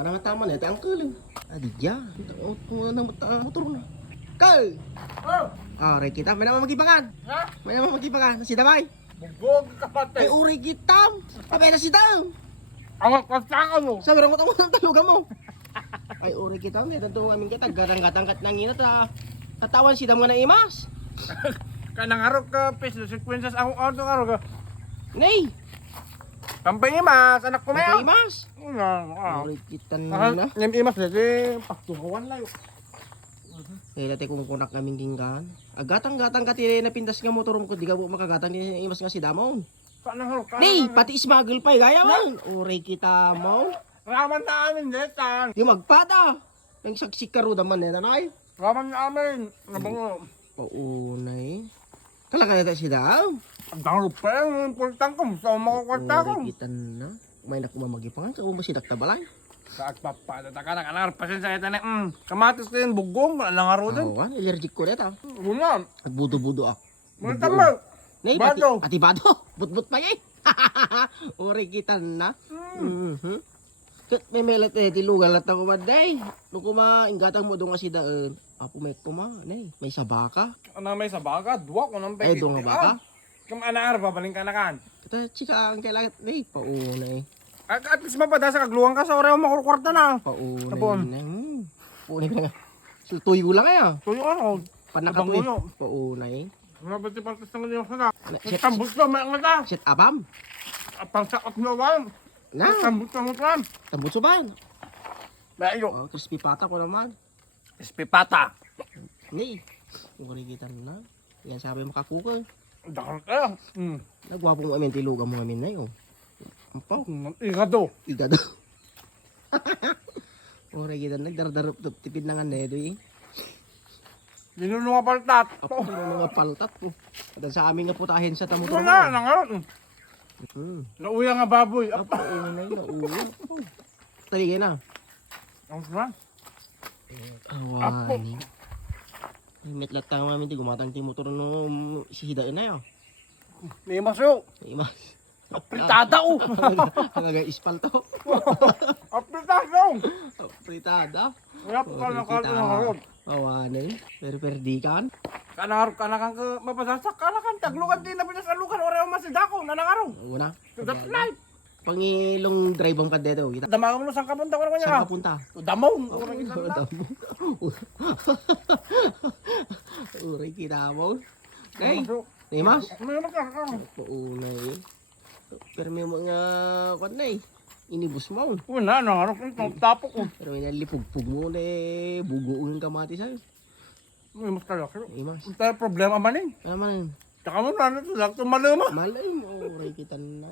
Para matama na, ang kulang. Adidya, muna ng motor na. Kal! Oh! Ray kita, may naman magibangan. Ha? May naman magibangan. Si Damay. Bugog Ay, kapatid! uray kita. Abay na si Dam. Ang kastangan mo! Sabi rin mo ng talugan mo. Ay, uray kita. May tanto kami kita. Garang-gatang kat nang ina. Tatawan si Dam nga na imas. Kanang harap ka, pes, sequences ang auto ka, ka. Nay, Tampay imas, anak ko may na. imas. Uray kita na. Yung imas, kasi paktukawan lang. Eh, dati kung kunak kaming kinggan. Agatang-gatang ka tiri na pintas nga motor mo ko. Di ka po makagatang ni imas nga si Damon. Kanang harap ka. Nay, pati smuggle pa. Gaya mo. Uray kita mo. Raman namin, netan. Di magpada. Nang saksik ka ro naman eh, nanay. Raman namin. Nabango. Paunay. Talaga na si Dam. Ang daro pa yung pultang ko. Saan mo makakwarta ko? Uray kita na. May nakumamagipangan. Sa mo sinaktabalay. Sa agpapalata ka na, kanang pasensya kita na. Kamatis ko yung bugong, nangaro din. Awan, allergic ko neta. Una, Nagbudo-budo ah. mga tama. Nay, Bado. Ati bado. But-but pa eh. Uray kita na. Kat may melat eh, tilugan lang ako maday. Nung kumainggatang mo doon kasi daan. Apo may nay. May sabaka. Ano may sa baka? Duwa ko nang Ay, doon nga baka. Kung anar, babaling ka na kan. Kata chika ang kailangan. Nay, paunay. At least mapada sa kagluwang ka sa oreho makurkwarta na. Paunay Tapon. na. Paunay ka na nga. Tuyo lang kaya. Tuyo ano? Panakatuyo. Banguyo. Paunay. Mabati pang tasang ganyan ka na. Shit, Tambot ka, may nga shit abam. Pang sakot na wala. Na, Tambot ka mo ka. tambot suban. Mayo. Oh, crispy pata ko naman. Espipata. Nay, kung kita na. Yan sabi makakukal. Dakar ka. Nagwapo mo amin, tilugan mo amin na yun. Ampaw. Igado. Igado. Oray kita nagdardarap tipid na nga nedo eh. Ginuno nga paltat. Apo, mga paltat po. At sa amin nga putahin sa Ito tamuto na, nangarot. Nauya nga baboy. Apo, unay na ulo. Taligay na. Ang sarap. Awani. Met latang mami di gumatang ti motor no si hidaan na yun. May maso. Imas. Apritada ko. Ang aga ispalto. Apritada. Pritada. Kaya po ka nangarot. Awani. Pero perdikan. Kanarap ka na kang mapasasak ka na kang taglukan din na pinasalukan oreho masidako na nangarong. Una. That night. Pangilong drive ang kadete o. Damagan mo na saan ka punta ko na Saan kanya. ka punta? Damong. Uray kita mo. Nay, Nimas? Mayroon ka. Paunay. Pero may mga kwan na eh. Inibus mo. Una, nangarap ito. Tapok ko. Pero may nalipugpug mo na eh. Bugoong kamati sa'yo. May mas kalaki. Nimas. Ito problema man eh. Ano man? Tsaka mo na ito. Sakto maluma. Malay mo. Uray kita na.